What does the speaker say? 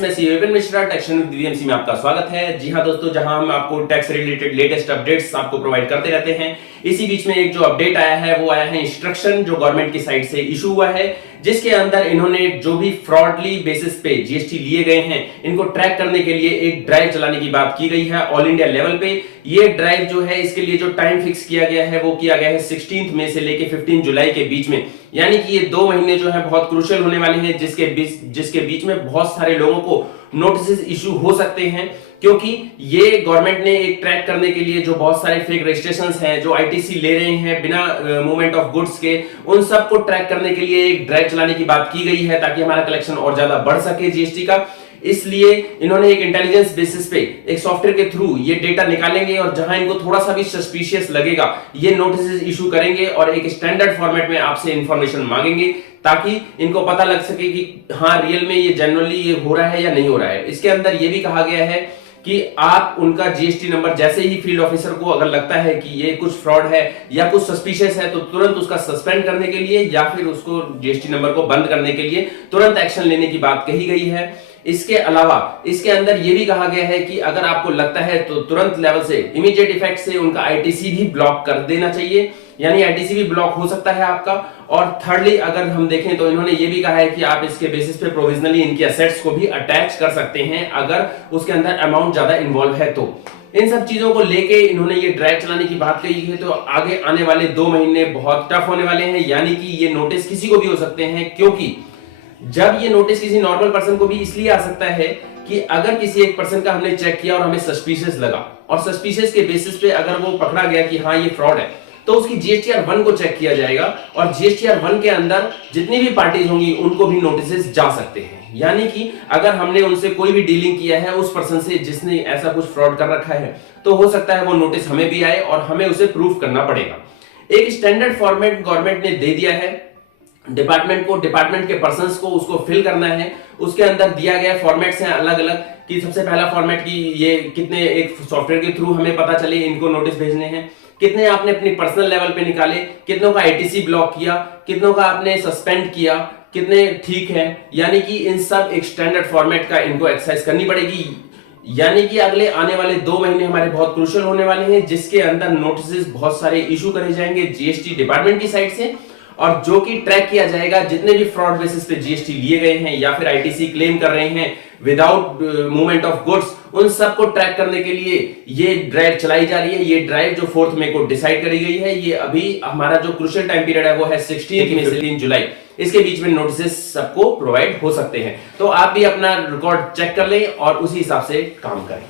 Friends, मैं CA Vipin Mishra tax with DMC में आपका स्वागत है। जी हाँ दोस्तों, जहां हम आपको टैक्स रिलेटेड लेटेस्ट अपडेट्स आपको प्रोवाइड करते रहते हैं। इसी बीच में एक जो अपडेट आया है वो आया है इंस्ट्रक्शन जो गवर्नमेंट की साइड से इशू हुआ है, जिसके अंदर इन्होंने जो भी फ्रॉडली बेसिस पे जीएसटी लिए गए हैं इनको ट्रैक करने के लिए एक ड्राइव चलाने की बात की गई है ऑल इंडिया लेवल पे। ये ड्राइव जो है इसके लिए जो टाइम फिक्स किया गया है वो किया गया है 16 मई से लेके 15 जुलाई के बीच में। यानी कि ये 2 महीने जो है बहुत क्रूशियल होने वाले हैं, जिसके बीच में बहुत सारे लोगों को नोटिस इशू हो सकते हैं, क्योंकि ये गवर्नमेंट ने एक ट्रैक करने के लिए जो बहुत सारे फेक रजिस्ट्रेशंस हैं, जो आईटीसी ले रहे हैं बिना मूवमेंट ऑफ गुड्स के, उन सब को ट्रैक करने के लिए एक ड्राइव चलाने की बात की गई है ताकि हमारा कलेक्शन और ज्यादा बढ़ सके जीएसटी का। इसलिए इन्होंने एक इंटेलिजेंस बेसिस पे एक सॉफ्टवेयर के थ्रू ये डेटा निकालेंगे और जहां इनको थोड़ा सा भी सस्पिशियस लगेगा ये नोटिस इशू करेंगे और एक स्टैंडर्ड फॉर्मेट में आपसे इंफॉर्मेशन मांगेंगे ताकि इनको पता लग सके कि हाँ रियल में ये जनरली ये हो रहा है या नहीं हो रहा है। इसके अंदर ये भी कहा गया है कि आप उनका जीएसटी नंबर जैसे ही फील्ड ऑफिसर को अगर लगता है कि ये कुछ फ्रॉड है या कुछ सस्पिशियस है तो तुरंत उसका सस्पेंड करने के लिए या फिर उसको जीएसटी नंबर को बंद करने के लिए तुरंत एक्शन लेने की बात कही गई है। इसके अलावा इसके अंदर यह भी कहा गया है कि अगर आपको लगता है तो तुरंत लेवल से इमीडिएट इफेक्ट से उनका आईटीसी भी ब्लॉक कर देना चाहिए, यानी आईटीसी भी ब्लॉक हो सकता है आपका। और थर्डली अगर हम देखें तो इन्होंने ये भी कहा है कि आप इसके बेसिस पे प्रोविजनली इनकी असेट्स को भी अटैच कर सकते हैं अगर उसके अंदर अमाउंट ज्यादा इन्वॉल्व है तो। इन सब चीजों को लेके इन्होंने ये ड्राइव चलाने की बात कही है, तो आगे आने वाले 2 महीने बहुत टफ होने वाले हैं। यानी कि ये नोटिस किसी को भी हो सकते हैं, क्योंकि जब ये नोटिस किसी नॉर्मल पर्सन को भी इसलिए आ सकता है कि अगर किसी एक पर्सन का हमने चेक किया और हमें सस्पिशियस लगा और सस्पिशियस के बेसिस पे अगर वो पकड़ा गया कि हाँ ये फ्रॉड है, तो उसकी जीएसटीआर 1 को चेक किया जाएगा और जीएसटीआर 1 के अंदर जितनी भी पार्टीज होंगी उनको भी नोटिस जा सकते हैं। यानी कि अगर हमने उनसे कोई भी डीलिंग किया है उस पर्सन से जिसने ऐसा कुछ फ्रॉड कर रखा है, तो हो सकता है वो नोटिस हमें भी आए और हमें उसे प्रूफ करना पड़ेगा। एक स्टैंडर्ड फॉर्मेट गवर्नमेंट ने दे दिया है डिपार्टमेंट को, डिपार्टमेंट के पर्संस को उसको फिल करना है। उसके अंदर दिया गया फॉर्मेट्स हैं अलग अलग कि सबसे पहला फॉर्मेट की ये कितने एक सॉफ्टवेयर के थ्रू हमें पता चले इनको नोटिस भेजने हैं, कितने आपने अपनी पर्सनल लेवल पे निकाले, कितनों का आईटीसी ब्लॉक किया, कितनों का आपने सस्पेंड किया, कितने ठीक है। यानी कि इन सब एक स्टैंडर्ड फॉर्मेट का इनको एक्सरसाइज करनी पड़ेगी। यानी कि अगले आने वाले 2 महीने हमारे बहुत क्रूशियल होने वाले हैं, जिसके अंदर नोटिस बहुत सारे इशू करे जाएंगे जीएसटी डिपार्टमेंट की साइड से, और जो कि ट्रैक किया जाएगा जितने भी फ्रॉड बेसिस पे जीएसटी लिए गए हैं या फिर आईटीसी क्लेम कर रहे हैं विदाउट मूवमेंट ऑफ गुड्स, उन सब को ट्रैक करने के लिए ये ड्राइव चलाई जा रही है। ये ड्राइव जो 4 मई को डिसाइड करी गई है, ये अभी हमारा जो क्रूशियल टाइम पीरियड है वो है 16 मई से 15 जुलाई। इसके बीच में नोटिस सबको प्रोवाइड हो सकते हैं, तो आप भी अपना रिकॉर्ड चेक कर लें और उसी हिसाब से काम करें।